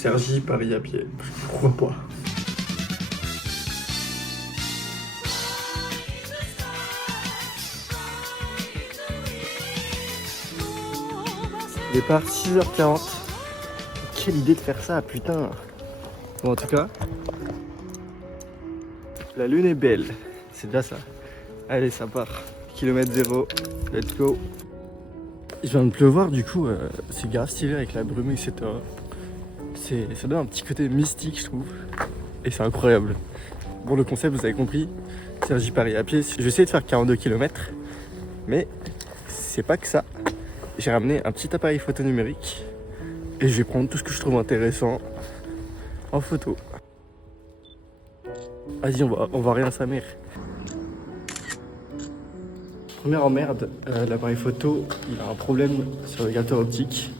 Cergy, Paris à pied. Pourquoi pas? Départ 6h40. Quelle idée de faire ça, putain. Bon, en tout cas, la lune est belle. C'est déjà ça. Allez, ça part. Kilomètre 0. Let's go. Il vient de pleuvoir, du coup, c'est grave stylé avec la brume, etc. Ça donne un petit côté mystique, je trouve. Et c'est incroyable. Bon, le concept, vous avez compris. Cergy Paris à pied. Je vais essayer de faire 42 km. Mais c'est pas que ça. J'ai ramené un petit appareil photo numérique. Et je vais prendre tout ce que je trouve intéressant en photo. Vas-y, on va rien sa mère. Première emmerde, l'appareil photo, il a un problème sur le capteur optique.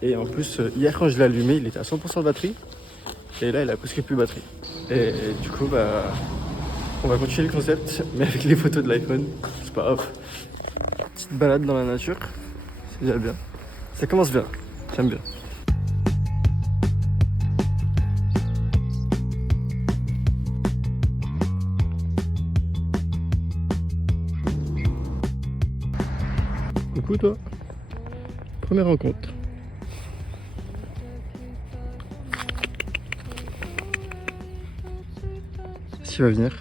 Et en plus, hier quand je l'ai allumé, il était à 100% de batterie. Et là, il a presque plus de batterie. Et du coup, on va continuer le concept, mais avec les photos de l'iPhone. C'est pas grave. Petite balade dans la nature, c'est déjà bien. Ça commence bien, j'aime bien. Coucou toi. Première rencontre. Qui va venir.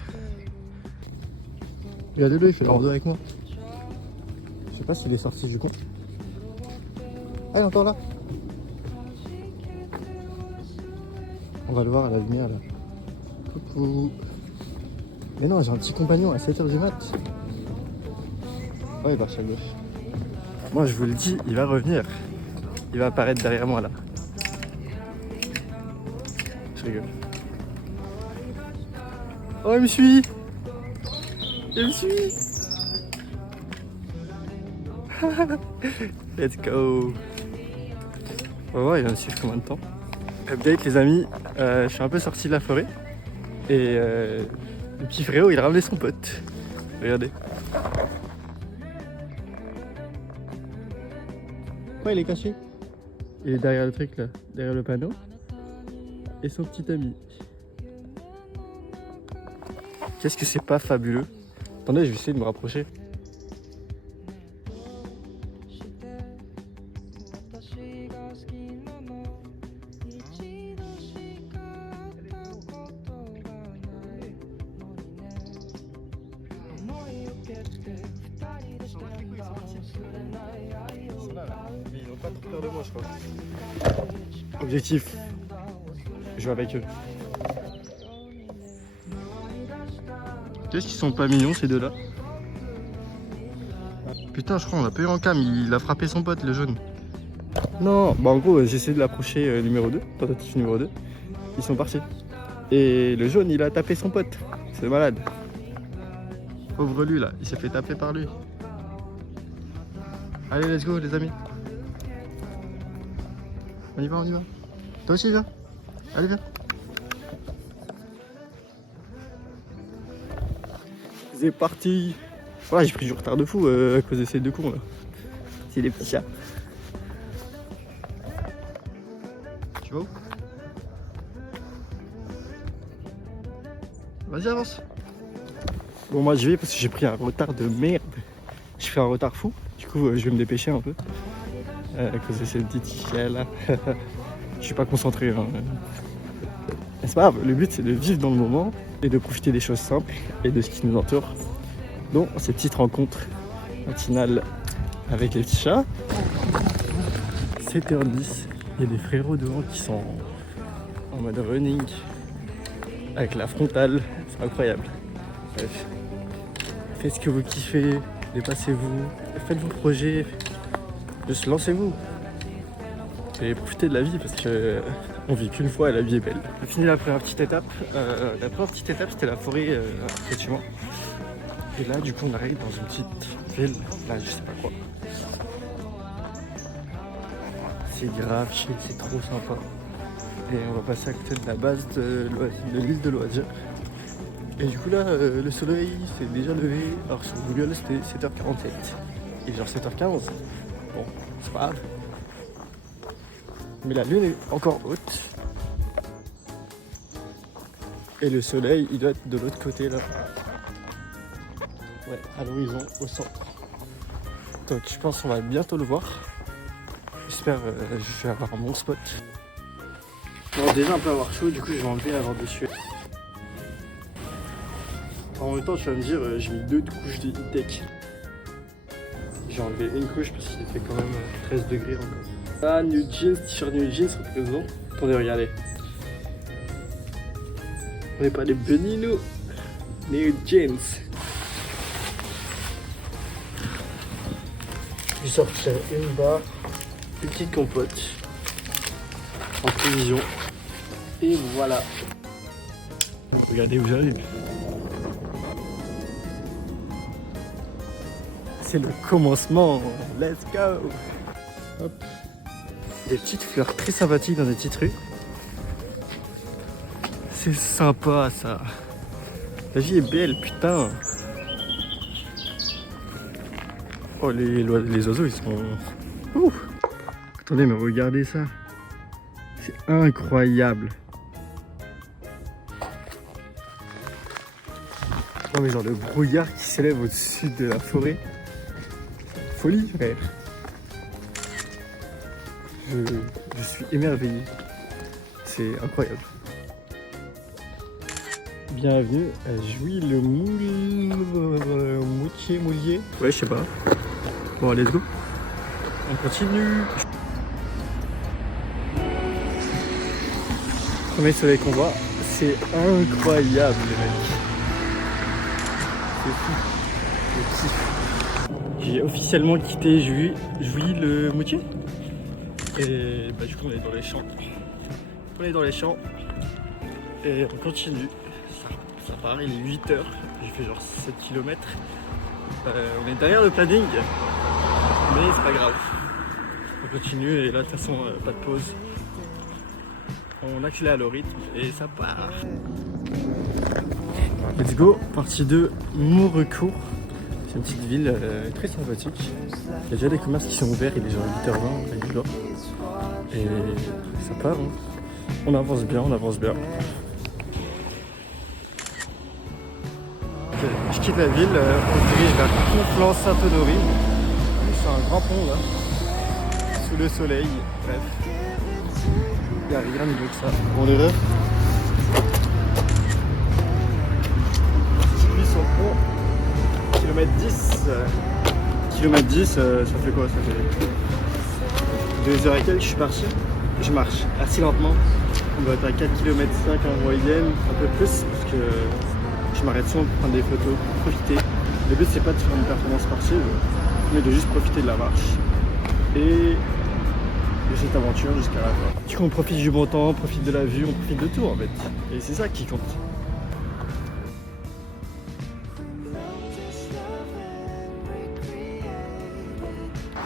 Regardez-le, il fait le rando avec moi. Je sais pas s'il est sorti du con. Ah, il est encore là. On va le voir à la lumière là. Coucou. Mais non, j'ai un petit compagnon à 7h du mat. Ouais, il marche à gauche. Moi je vous le dis, il va revenir. Il va apparaître derrière moi là. Je rigole. Oh, il me suit. Il me suit. Let's go. On va voir, il va me suivre combien de temps. Update les amis, je suis un peu sorti de la forêt. Et le petit frérot il a ramené son pote. Regardez. Pourquoi il est caché? Il est derrière le truc là, derrière le panneau. Et son petit ami. Qu'est-ce que c'est pas fabuleux? Attendez, je vais essayer de me rapprocher. Mais ils ont pas trop peur de moi, je crois. Objectif, je vais avec eux. Qu'est-ce qu'ils sont pas mignons ces deux-là? Putain, je crois on l'a pas eu en cam, il a frappé son pote, le jaune. Non, bah en gros, j'ai essayé de l'approcher numéro 2, tentative numéro 2. Ils sont partis. Et le jaune, il a tapé son pote. C'est malade. Pauvre lui là, il s'est fait taper par lui. Allez, let's go les amis. On y va, on y va. Toi aussi, viens. Allez, viens. C'est parti. Voilà, j'ai pris du retard de fou à cause de ces deux cons là. C'est des petits chats. Tu vas où? Vas-y, avance. Bon, moi je vais parce que j'ai pris un retard de merde. J'ai fait un retard fou. Du coup, je vais me dépêcher un peu. À cause de ces petits chiens là. Je suis pas concentré. Hein. C'est pas grave, le but c'est de vivre dans le moment et de profiter des choses simples et de ce qui nous entoure. Donc ces petites rencontres matinales avec les petits chats. 7h10, il y a des frérots devant qui sont en mode running avec la frontale, c'est incroyable. Bref, faites ce que vous kiffez, dépassez-vous, faites vos projets, juste lancez-vous et profitez de la vie parce que on vit qu'une fois et la vie est belle. On a fini la première petite étape. La première petite étape c'était la forêt près de chez moi. Et là du coup on arrive dans une petite ville, là je sais pas quoi. C'est grave chill, c'est trop sympa. Et on va passer à côté de la base de l'île de loisirs. Et du coup là le soleil s'est déjà levé. Alors sur Google c'était 7h47. Et genre 7h15. Bon, c'est pas grave. Mais la lune est encore haute. Et le soleil, il doit être de l'autre côté là. Ouais, à l'horizon, au centre. Donc je pense qu'on va bientôt le voir. J'espère que je vais avoir un bon spot. Bon, déjà un peu avoir chaud, du coup je vais enlever avant de suer. En même temps, tu vas me dire, j'ai mis 2 couches de e-tech. J'ai enlevé une couche parce qu'il fait quand même 13 degrés encore. Ah, New Jeans, t-shirt New Jeans représente. Attendez, regardez. On n'est pas des bunnies, nous. New Jeans. Je sortir une barre, une petite compote en prévision. Et voilà. Regardez où j'arrive. C'est le commencement. Let's go. Hop. Des petites fleurs très sympathiques dans des petites rues. C'est sympa ça. La vie est belle, putain. Oh, les oiseaux, ils sont... Ouh. Attendez, mais regardez ça. C'est incroyable. Non mais genre le brouillard qui s'élève au-dessus de la forêt. Folie, frère. Je suis émerveillé. C'est incroyable. Bienvenue à Jouy le Moutier Moulier. Ouais, je sais pas. Bon, let's go. On continue. Premier soleil qu'on voit, c'est incroyable les mecs. C'est fou. Je kiffe. J'ai officiellement quitté Jouy le Moutier. Et bah du coup on est dans les champs. On est dans les champs. Et on continue. Ça part, il est 8h. J'ai fait genre 7 km. On est derrière le planning. Mais c'est pas grave. On continue et là de toute façon pas de pause. On accélère le rythme et ça part. Let's go, partie 2, Mourecourt. C'est une petite ville très sympathique. Il y a déjà des commerces qui sont ouverts, il est genre 8h20, avec du genre. Et ça part, hein. On avance bien, on avance bien. Okay, je quitte la ville, on se dirige vers Conflans-Sainte-Honorine. C'est un grand pont là, sous le soleil, bref. Il n'y a rien de mieux que ça. Bon, erreur. Puis son pont, kilomètre 10. Kilomètre 10, ça fait quoi? Ça fait 2 heures et quelques, je suis parti. Je marche assez lentement. On doit être à 4 km 5 en moyenne, un peu plus, parce que je m'arrête souvent pour prendre des photos, pour profiter. Le but c'est pas de faire une performance sportive, mais de juste profiter de la marche. Et de cette aventure jusqu'à la fin. Du coup on profite du bon temps, on profite de la vue, on profite de tout en fait. Et c'est ça qui compte.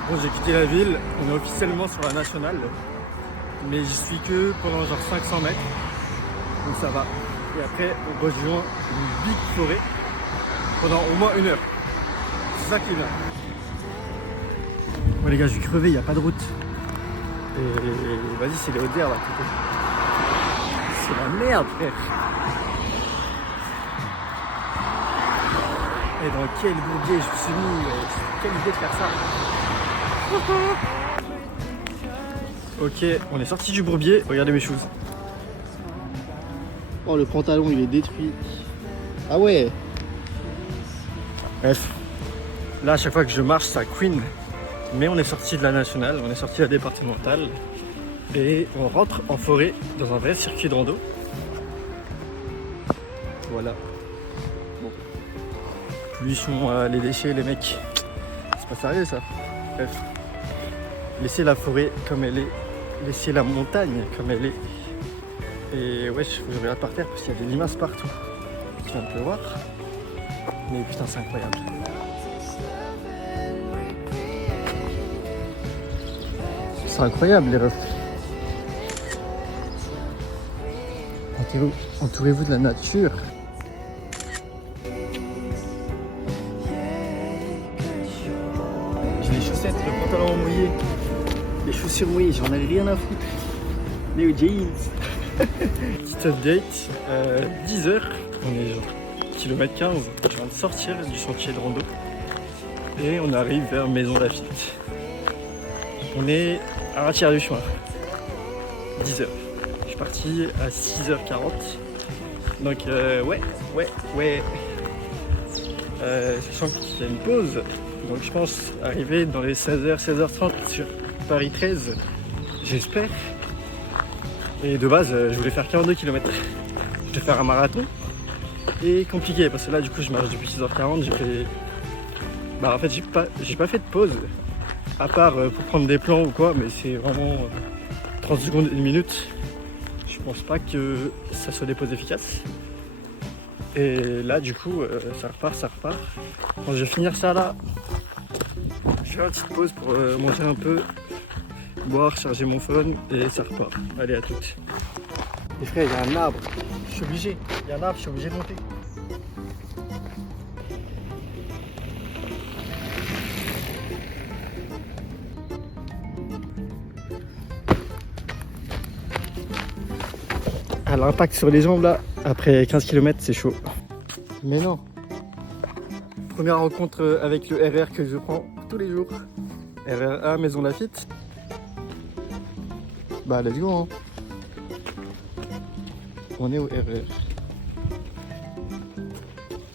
Bon, j'ai quitté la ville, on est officiellement sur la nationale. Mais j'y suis que pendant genre 500 mètres. Donc ça va. Et après on rejoint une big forêt pendant au moins 1 heure. C'est ça qui est bien. Bon les gars, je vais crever, il n'y a pas de route. Et vas-y, c'est les hautes herbes à côté. C'est la merde, frère. Et dans quel bourbier je me suis mis. Quelle idée de faire ça. Ok, on est sorti du bourbier. Regardez mes choses. Oh, le pantalon, il est détruit. Ah ouais. Bref. Là, à chaque fois que je marche, ça queen. Mais on est sorti de la nationale, on est sorti de la départementale et on rentre en forêt dans un vrai circuit de rando. Voilà. Bon. Pollution, les déchets, les mecs. C'est pas sérieux ça. Bref. Laissez la forêt comme elle est. Laissez la montagne comme elle est. Et ouais, je regarde par terre parce qu'il y a des limaces partout. Je viens de pleuvoir. Mais putain, c'est incroyable. C'est incroyable les refs. Entourez-vous de la nature. J'ai les chaussettes, le pantalon mouillé, les chaussures mouillées, j'en ai rien à foutre. Les jeans. Petite update, 10h, on est genre kilomètre 15, je viens de sortir du sentier de rando et on arrive vers Maison Lafitte. On est à un tiers du chemin, 10h. Je suis parti à 6h40, donc ouais. Sachant qu'il y a une pause, donc je pense arriver dans les 16h, 16h30 sur Paris 13, j'espère. Et de base, je voulais faire 42 km. Je voulais faire un marathon. Et compliqué parce que là, du coup, je marche depuis 6h40. J'ai fait. Bah, en fait, j'ai pas fait de pause. À part pour prendre des plans ou quoi, mais c'est vraiment 30 secondes, 1 minute. Je pense pas que ça soit des pauses efficaces. Et là, du coup, ça repart. Quand je vais finir ça là, je vais faire une petite pause pour manger un peu, boire, charger mon phone et ça repart. Allez, à toutes. Les frères, il y a un arbre, je suis obligé. Il y a un arbre, je suis obligé de monter. Ah, l'impact sur les jambes là, après 15 km, c'est chaud. Mais non. Première rencontre avec le RR que je prends tous les jours. RR1 Maison Lafitte. Bah let's go hein. On est au RR.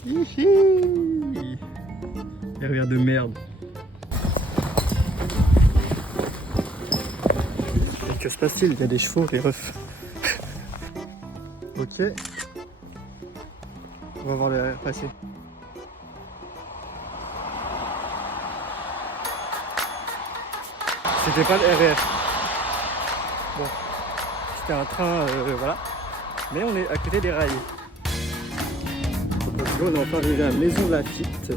Hihi. RR de merde. Et que se passe-t-il? Il y a des chevaux, les refs. Ok. On va voir le RR passer. C'était pas le RR. Bon, c'était un train, voilà. Mais on est à côté des rails. Donc, on est enfin arrivé à Maison Lafitte.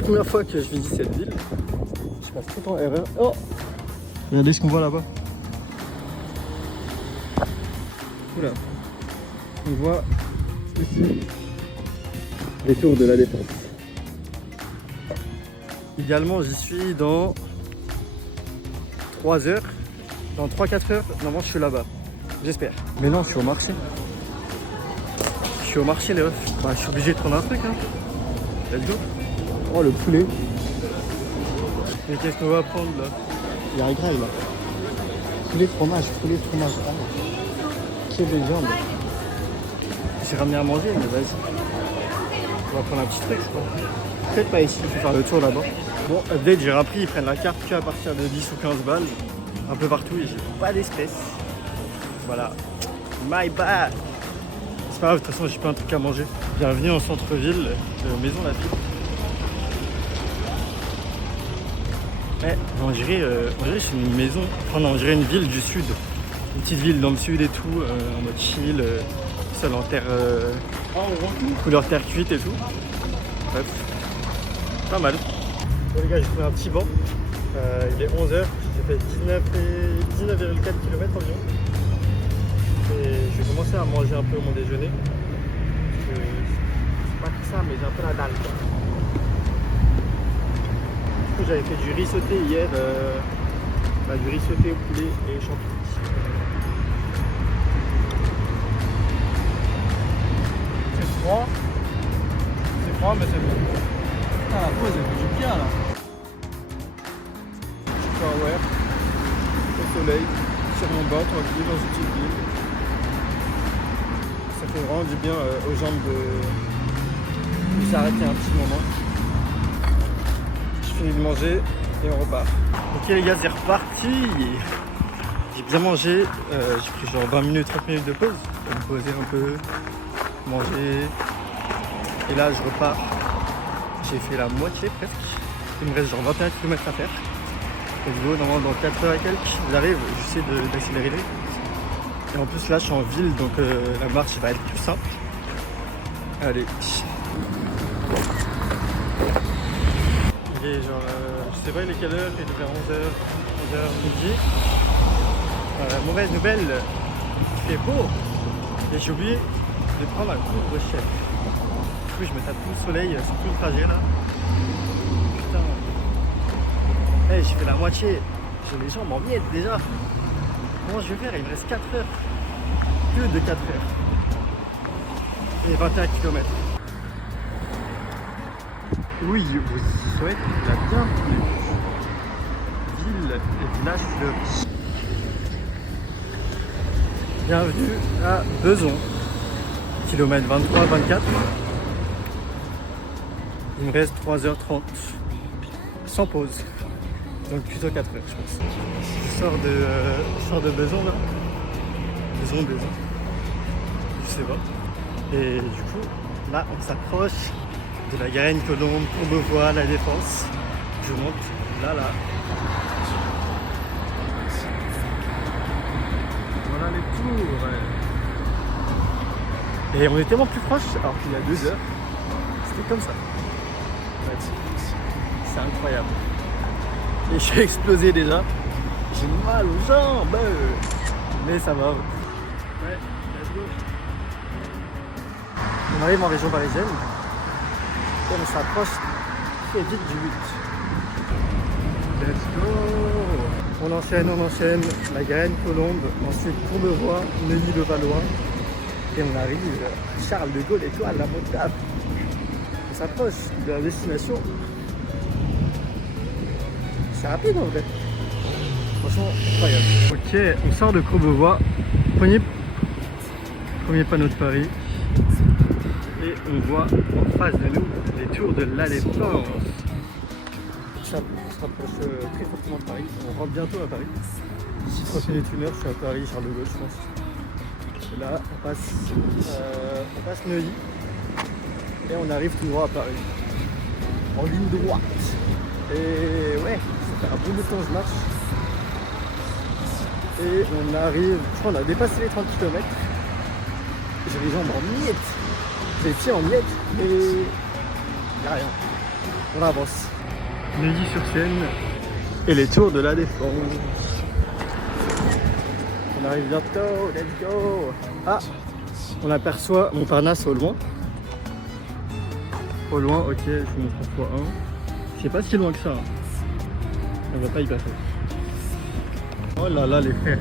Première fois que je visite cette ville. Je passe tout le temps RR. Oh! Regardez ce qu'on voit là-bas. Oula. On voit ici les tours de la Défense. Idéalement, j'y suis dans 3 heures. Dans 3-4 heures, normalement, je suis là-bas. J'espère. Mais non, je suis au marché. Je suis au marché, les refs. Bah, je suis obligé de prendre un truc, hein. Let's go. Oh, le poulet. Mais qu'est-ce qu'on va prendre, là? Il y a un graille, là. Poulet fromage. Ah, quelle légende. J'ai ramené à manger, mais vas-y. On va prendre un petit truc, je crois. Peut-être pas ici, il faut faire le tour là-bas. Bon, update, j'ai appris, ils prennent la carte qu'à partir de 10 ou 15 balles. Un peu partout, et j'ai pas d'espèces. Voilà. My bad. C'est pas grave, de toute façon, j'ai pas un truc à manger. Bienvenue en centre-ville de Maison Lafitte. On dirait que c'est une maison, enfin non, on dirait une ville du sud. Une petite ville dans le sud et tout, en mode chill, sol en terre, couleur terre cuite et tout. Bref, pas mal. Bon les gars, j'ai trouvé un petit banc, il est 11h, j'ai fait 19,4 km environ. Et je vais commencer à manger un peu mon déjeuner. C'est pas que ça, mais j'ai un peu la dalle quoi. J'avais fait du riz sauté hier, du riz sauté au poulet et champignons. C'est froid mais c'est bon. Putain, la pause elle fait du bien là. Petit power, au soleil, sur mon bas, tranquille dans une petite ville. Ça fait vraiment du bien aux jambes de s'arrêter un petit moment. Fini de manger et on repart. Ok les gars, c'est reparti. J'ai bien mangé, j'ai pris genre 20 minutes, 30 minutes de pause pour me poser un peu, manger. Et là je repars. J'ai fait la moitié presque. Il me reste genre 21 km à faire. Let's go, normalement dans 4 heures et quelques, j'arrive, j'essaie d'accélérer. Et en plus là je suis en ville donc la marche va être plus simple. Allez. Il est genre, je sais pas il est quelle heure, il est vers 11h midi. Mauvaise nouvelle, il fait beau et j'ai oublié de prendre un couvre-chef. Du coup je me tape tout le soleil sur tout le trajet là. Putain. Hey, j'ai fait la moitié, j'ai les jambes en miettes déjà. Comment je vais faire? Il me reste 4 heures. plus de 4 heures. Et 21 km. Oui, je vous souhaite la bienvenue. Ville et village fleuri. Bienvenue à Beson. Kilomètre 23-24. Il me reste 3h30. Sans pause. Donc plutôt 4 heures je pense. Je sors de Beson là. Beson. Je sais pas. Et du coup, là on s'approche de la Garenne-Colombes, Courbevoie, La Défense. Je monte là. Voilà les tours. Et on est tellement plus proche alors qu'il y a 2 heures. C'était comme ça. Ouais, c'est incroyable. Et j'ai explosé déjà. J'ai mal aux jambes. Mais ça va. Ouais, let's go. On arrive en région parisienne. Et on s'approche très vite du but. Let's go. On enchaîne. La Garenne-Colombes, ensuite Courbevoie, Neuilly-le-Valois. Et on arrive à Charles de Gaulle Étoile, la montagne. On s'approche de la destination. C'est rapide en vrai. Franchement, incroyable. Ok, on sort de Courbevoie. Premier panneau de Paris. Et on voit en face de nous les tours de La Défense. Ça se rapproche très fortement de Paris. On rentre bientôt à Paris. D'ici 30 minutes, 1 heure, je suis à Paris, Charles de Gaulle, je pense. Et là, on passe Neuilly. Et on arrive tout droit à Paris. En ligne droite. Et ouais, ça fait un bon bout de temps que je marche. Et on arrive, je crois qu'on a dépassé les 30 km. J'ai les jambes en miettes. J'ai les pieds en miettes. Et il n'y a rien. On avance. Neuilly-sur-Seine et les tours de La Défense. On arrive bientôt, let's go. Ah, on aperçoit Montparnasse au loin. Au loin, ok, je vous montre en fois 1. C'est pas si loin que ça. On va pas y passer. Oh là là les frères.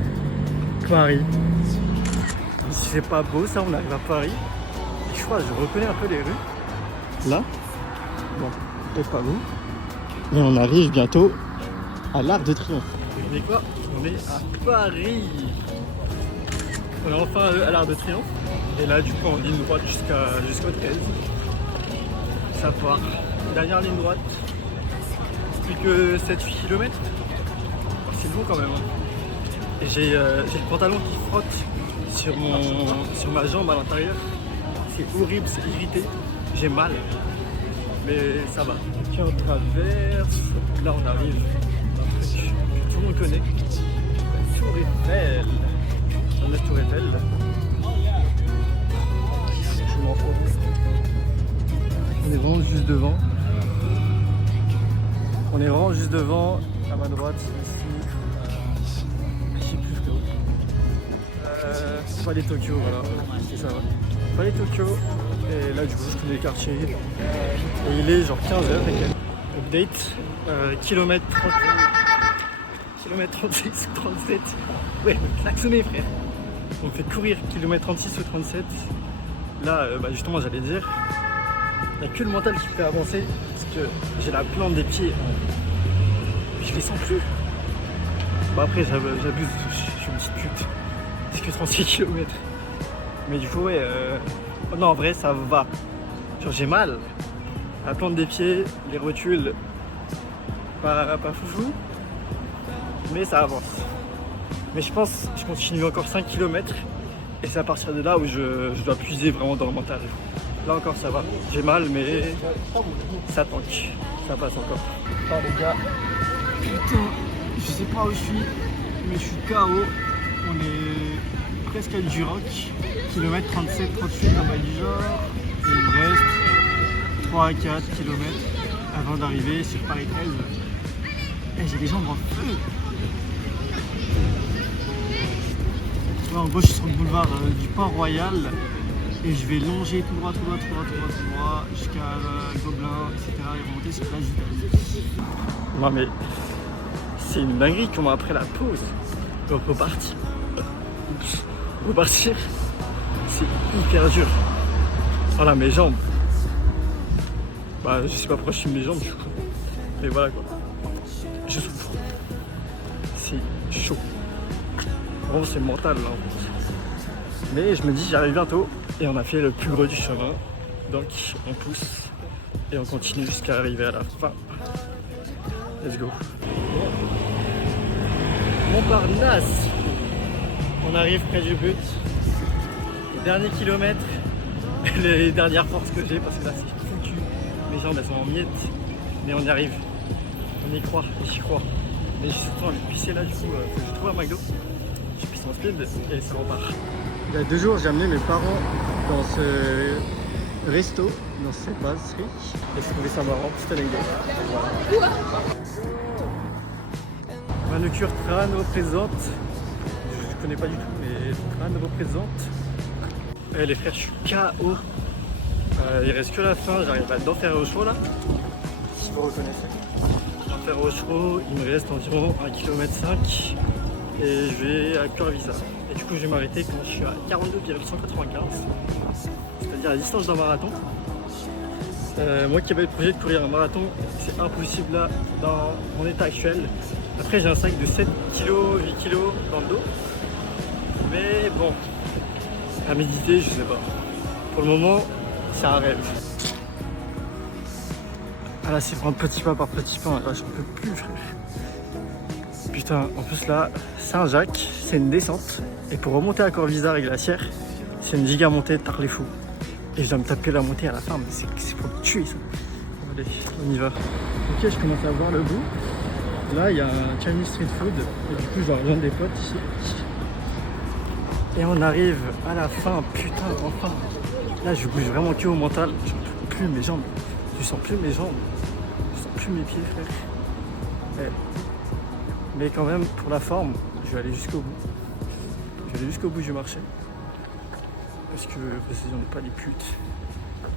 Paris. C'est pas beau ça, on arrive à Paris. Et je crois que je reconnais un peu les rues. Là. Bon, peut-être pas beau. Mais on arrive bientôt à l'Arc de Triomphe. Vous savez quoi? On est à Paris. On est enfin à l'Arc de Triomphe. Et là du coup en ligne droite jusqu'au 13. Ça part. Dernière ligne droite. Plus que 7-8 km. C'est long quand même. Hein. Et j'ai le pantalon qui frotte sur ma jambe à l'intérieur. C'est horrible, c'est irrité. J'ai mal. Mais ça va. Puis on traverse. Là on arrive à un truc que tout le monde connaît. La Tour Eiffel. La Tour Eiffel. Je m'en fous. On est vraiment juste devant. À ma droite, ici. Je sais plus que Palais Tokyo, voilà. C'est ça, ouais. Palais Tokyo. Et là, du coup, je connais les quartiers. Et il est genre 15h. Update. Kilomètre 36 ou 37. Ouais, klaxonner, frère. On fait courir kilomètre 36 ou 37. Là, justement, j'allais dire. Il n'y a que le mental qui fait avancer parce que j'ai la plante des pieds. Je les sens plus. Bon après j'abuse, je suis une petite pute. C'est que 36 km. Mais du coup ouais, non en vrai ça va. Genre j'ai mal. La plante des pieds, les rotules, pas foufou. Mais ça avance. Mais je pense que je continue encore 5 km. Et c'est à partir de là où je dois puiser vraiment dans le mental. Là encore ça va, j'ai mal mais ça tank, ça passe encore. Oh les gars, putain, je sais pas où je suis, mais je suis KO. On est presque à Duroc, kilomètre 37, 38 dans ma du genre. Et il me reste 3 à 4 km avant d'arriver sur Paris 13. Et j'ai les jambes en feu. Là en gros je suis sur le boulevard du Port-Royal. Et je vais longer tout droit jusqu'à Gobelin, etc. et remonter sur la Judaïque. Non mais c'est une dinguerie comment après la pause on peut repartir. c'est hyper dur. Voilà mes jambes. Bah je sais pas pourquoi je filme mes jambes du coup. Mais voilà quoi. Je souffre. C'est chaud. Bon c'est mental là en fait. Mais je me dis j'y arrive bientôt. Et on a fait le plus gros du chemin. Donc on pousse. Et on continue jusqu'à arriver à la fin. Let's go. Montparnasse. On arrive près du but. Les derniers kilomètres. Les dernières forces que j'ai parce que là c'est foutu. Mes jambes elles sont en miettes. Mais on y arrive. On y croit et j'y crois. Mais j'ai surtout envie de pisser là du coup. Faut que je trouve un McDo. Je pisse en speed et ça repart. Il y a 2 jours j'ai amené mes parents dans ce resto, dans cette brasserie. Et je trouvais ça marrant, petite anecdote. Voilà. Manucure Tran représente. Je connais pas du tout, mais Tran représente. Les frères, je suis KO. Il reste que la fin, j'arrive à d'Enfer Rochereau là. Si vous reconnaissez. D'Enfer Rochereau, il me reste environ 1,5 km et je vais à Curvisa. Et du coup, je vais m'arrêter quand je suis à 42,195, c'est-à-dire la distance d'un marathon. Moi qui avais le projet de courir un marathon, c'est impossible là dans mon état actuel. Après, j'ai un sac de 7 kg, 8 kg dans le dos. Mais bon, à méditer, je sais pas. Pour le moment, c'est un rêve. Ah là, c'est prendre petit pas par petit pas. Là, j'en peux plus, frère. Putain, en plus là, Saint-Jacques, c'est une descente. Et pour remonter à Corvisart et Glacière, c'est une giga montée de Tarléfou. Et je dois me taper la montée à la fin, mais c'est pour me tuer ça. Allez, on y va. Ok, je commence à voir le bout. Là, il y a un Chinese street food. Et du coup, je dois rejoindre des potes ici. Et on arrive à la fin, putain, enfin. Là, je bouge vraiment que au mental. Je sens plus mes jambes. Je sens plus mes jambes. Je sens plus mes pieds, frère. Et... mais quand même, pour la forme, je vais aller jusqu'au bout. Je vais aller jusqu'au bout du marché. Parce que on n'est pas des putes.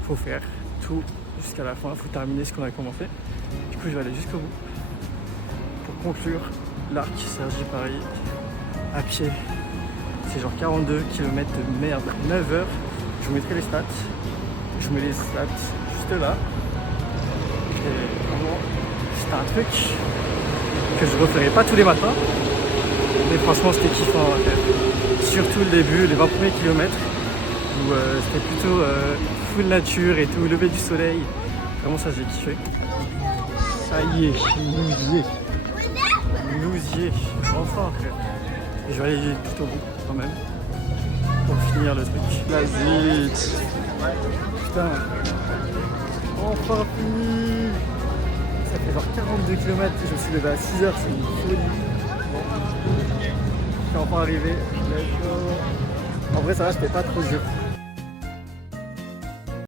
Faut faire tout jusqu'à la fin. Faut terminer ce qu'on a commencé. Du coup, je vais aller jusqu'au bout. Pour conclure l'arc Cergy-Paris à pied. C'est genre 42 km de merde, 9 heures. Je vous mettrai les stats. Je vous mets les stats juste là. Et vraiment, c'était un truc que je referai pas tous les matins. Mais franchement, c'était kiffant à faire. Surtout le début, les 20 premiers kilomètres, où c'était plutôt full nature et tout, lever du soleil. Vraiment, ça, j'ai kiffé. Ça y est, nous y est. Nous y est. Enfin, frère. Et je vais aller tout au bout quand même pour finir le truc. La zite. Putain. Enfin fini. Ça fait genre 42 km. Je me suis levé à 6h, c'est une folie. Bon. Je suis enfin arrivé. En vrai ça va, c'était pas trop dur.